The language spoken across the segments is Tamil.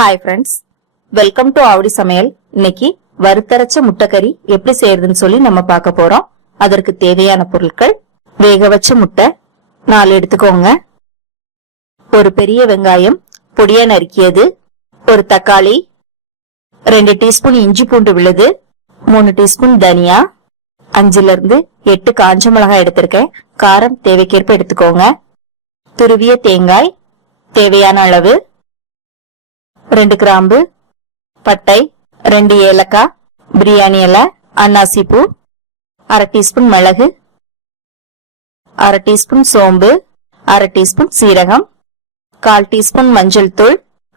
Hi friends, welcome to Avadi Samayal. இன்னைக்கு வறுத்தரைச்ச முட்டைக்கறி எப்படி செய்யறதுன்னு சொல்லி நம்ம பார்க்க போறோம். அதற்கு தேவையான பொருட்கள்: வேக வச்ச முட்டை 4 எடுத்துக்கோங்க, ஒரு பெரிய வெங்காயம் பொடியா நறுக்கியது, ஒரு தக்காளி, 2 டீஸ்பூன் இஞ்சி பூண்டு விழுது, 3 டீஸ்பூன் தனியா, 5ல இருந்து 8 காஞ்ச மிளகாய் எடுத்திருக்கேன். காரம் தேவைக்கேற்ப எடுத்துக்கோங்க. துருவிய தேங்காய் தேவையான அளவு, 2 கிராம்பு, பட்டை, 2 ஏலக்காய், பிரியாணி இலை, அன்னாசி பூ, 1/2 டீஸ்பூன் மிளகு, 1/2 டீஸ்பூன் சோம்பு, 1/2 டீஸ்பூன் சீரகம், 1/4 டீஸ்பூன் மஞ்சள் தூள்,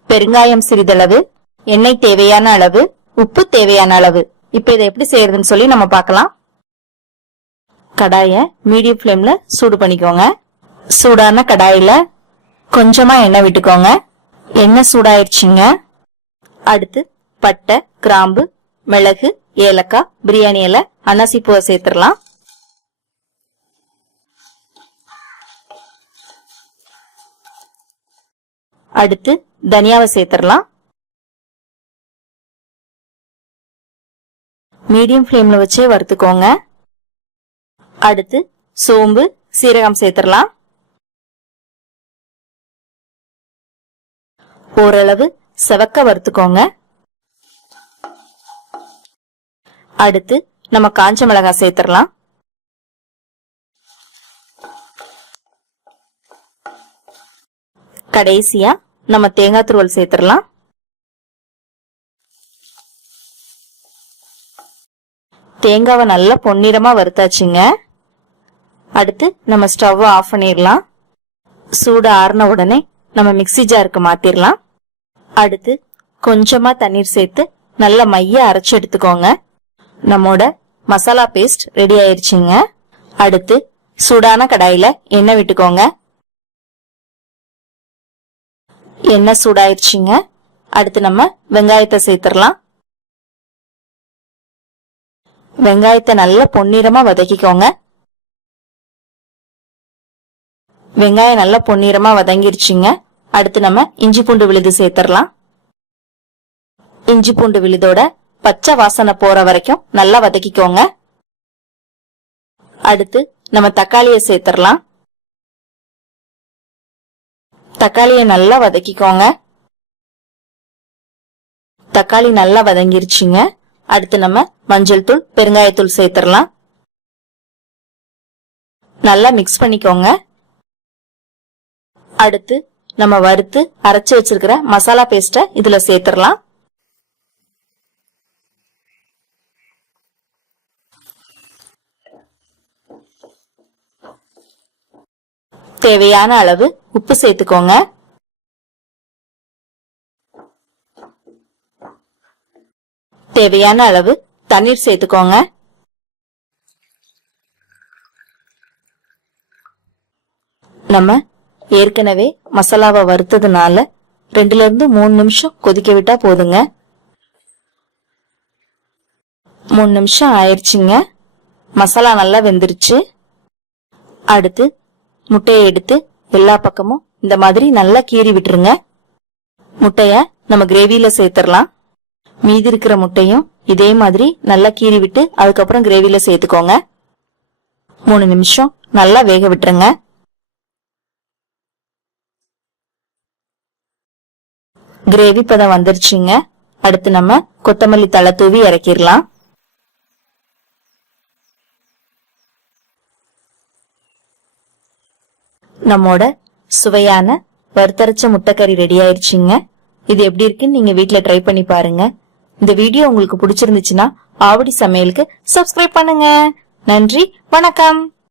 பெருங்காயம் சிறிதளவு, எண்ணெய் தேவையான அளவு, உப்பு தேவையான அளவு. இப்ப இதை எப்படி செய்யறதுன்னு சொல்லி நம்ம பார்க்கலாம். கடாய மீடியம் ஃப்ளேம்ல சூடு பண்ணிக்கோங்க. சூடான கடாயில கொஞ்சமா எண்ணெய் விட்டுக்கோங்க. எண்ணெய் சூடாயிருச்சுங்க. அடுத்து பட்டை, கிராம்பு, மிளகு, ஏலக்காய், பிரியாணி இலை, அன்னாசி பூவை சேர்த்துடலாம். அடுத்து தனியாவை சேர்த்துடலாம். மீடியம் ஃப்ளேம்ல வச்சே வறுத்துக்கோங்க. அடுத்து சோம்பு, சீரகம் சேர்த்துடலாம். ஓரளவு செவக்க வறுத்துக்கோங்க. அடுத்து நம்ம காஞ்ச மிளகாய் சேர்த்துடலாம். கடைசியா நம்ம தேங்காய் துருவல் சேர்த்துடலாம். தேங்காவை நல்லா பொன்னிறமா வறுத்தாச்சுங்க. அடுத்து நம்ம ஸ்டவ் ஆஃப் பண்ணிடலாம். சூடு ஆறின உடனே நம்ம மிக்ஸி ஜாருக்கு மாத்திரலாம். அடுத்து கொஞ்சமா தண்ணீர் சேர்த்து நல்லா மைய அரைச்சு எடுத்துக்கோங்க. நம்மோட மசாலா பேஸ்ட் ரெடி ஆயிருச்சுங்க. அடுத்து சூடான கடாயில எண்ணெய் விட்டுக்கோங்க. எண்ணெய் சூடாயிருச்சுங்க. அடுத்து நம்ம வெங்காயத்தை சேர்த்துடலாம். வெங்காயத்தை நல்லா பொன்னிறமா வதக்கிக்கோங்க. வெங்காயம் நல்லா பொன்னிறமா வதங்கிருச்சுங்க. அடுத்து நம்ம இஞ்சி பூண்டு விழுது சேர்த்துடலாம். இஞ்சி பூண்டு விழுதோட பச்சை வாசனை போற வரைக்கும் நல்லா வதக்கிக்கோங்க. அடுத்து நம்ம தக்காளியை சேர்த்துடலாம். தக்காளியை நல்லா வதக்கிக்கோங்க. தக்காளி நல்லா வதங்கிருச்சுங்க. அடுத்து நம்ம மஞ்சள் தூள், பெருங்காயத்தூள் சேர்த்துடலாம். நல்லா மிக்ஸ் பண்ணிக்கோங்க. அடுத்து நம்ம வறுத்து அரைச்சு வச்சிருக்கிற மசாலா பேஸ்ட இதுல சேர்த்துடலாம். தேவையான அளவு உப்பு சேர்த்துக்கோங்க. தேவையான அளவு தண்ணீர் சேர்த்துக்கோங்க. நம்ம ஏற்கனவே மசாலாவை வறுத்ததுனால 2ல இருந்து 3 நிமிஷம் கொதிக்க விட்டா போதுங்க. 3 நிமிஷம் ஆயிடுச்சுங்க. மசாலா நல்லா வெந்துருச்சு. அடுத்து முட்டையை எடுத்து எல்லா பக்கமும் இந்த மாதிரி நல்லா கீறி விட்டுருங்க. முட்டைய நம்ம கிரேவில சேர்த்துடலாம். மீதி இருக்கிற முட்டையும் இதே மாதிரி நல்லா கீறி விட்டு அதுக்கப்புறம் கிரேவில சேர்த்துக்கோங்க. 3 நிமிஷம் நல்லா வேக விட்டுருங்க. கிரேவி பதம் வந்துருச்சுங்க. அடுத்து நம்ம கொத்தமல்லி தழை தூவி இறக்கிடலாம். நம்மோட சுவையான வறுத்தரைச்ச முட்டைக்கறி ரெடி ஆயிருச்சுங்க. இது எப்படி இருக்குன்னு நீங்க வீட்ல ட்ரை பண்ணி பாருங்க. இந்த வீடியோ உங்களுக்கு பிடிச்சிருந்துச்சுன்னா ஆவடி சமையலுக்கு சப்ஸ்கிரைப் பண்ணுங்க. நன்றி, வணக்கம்.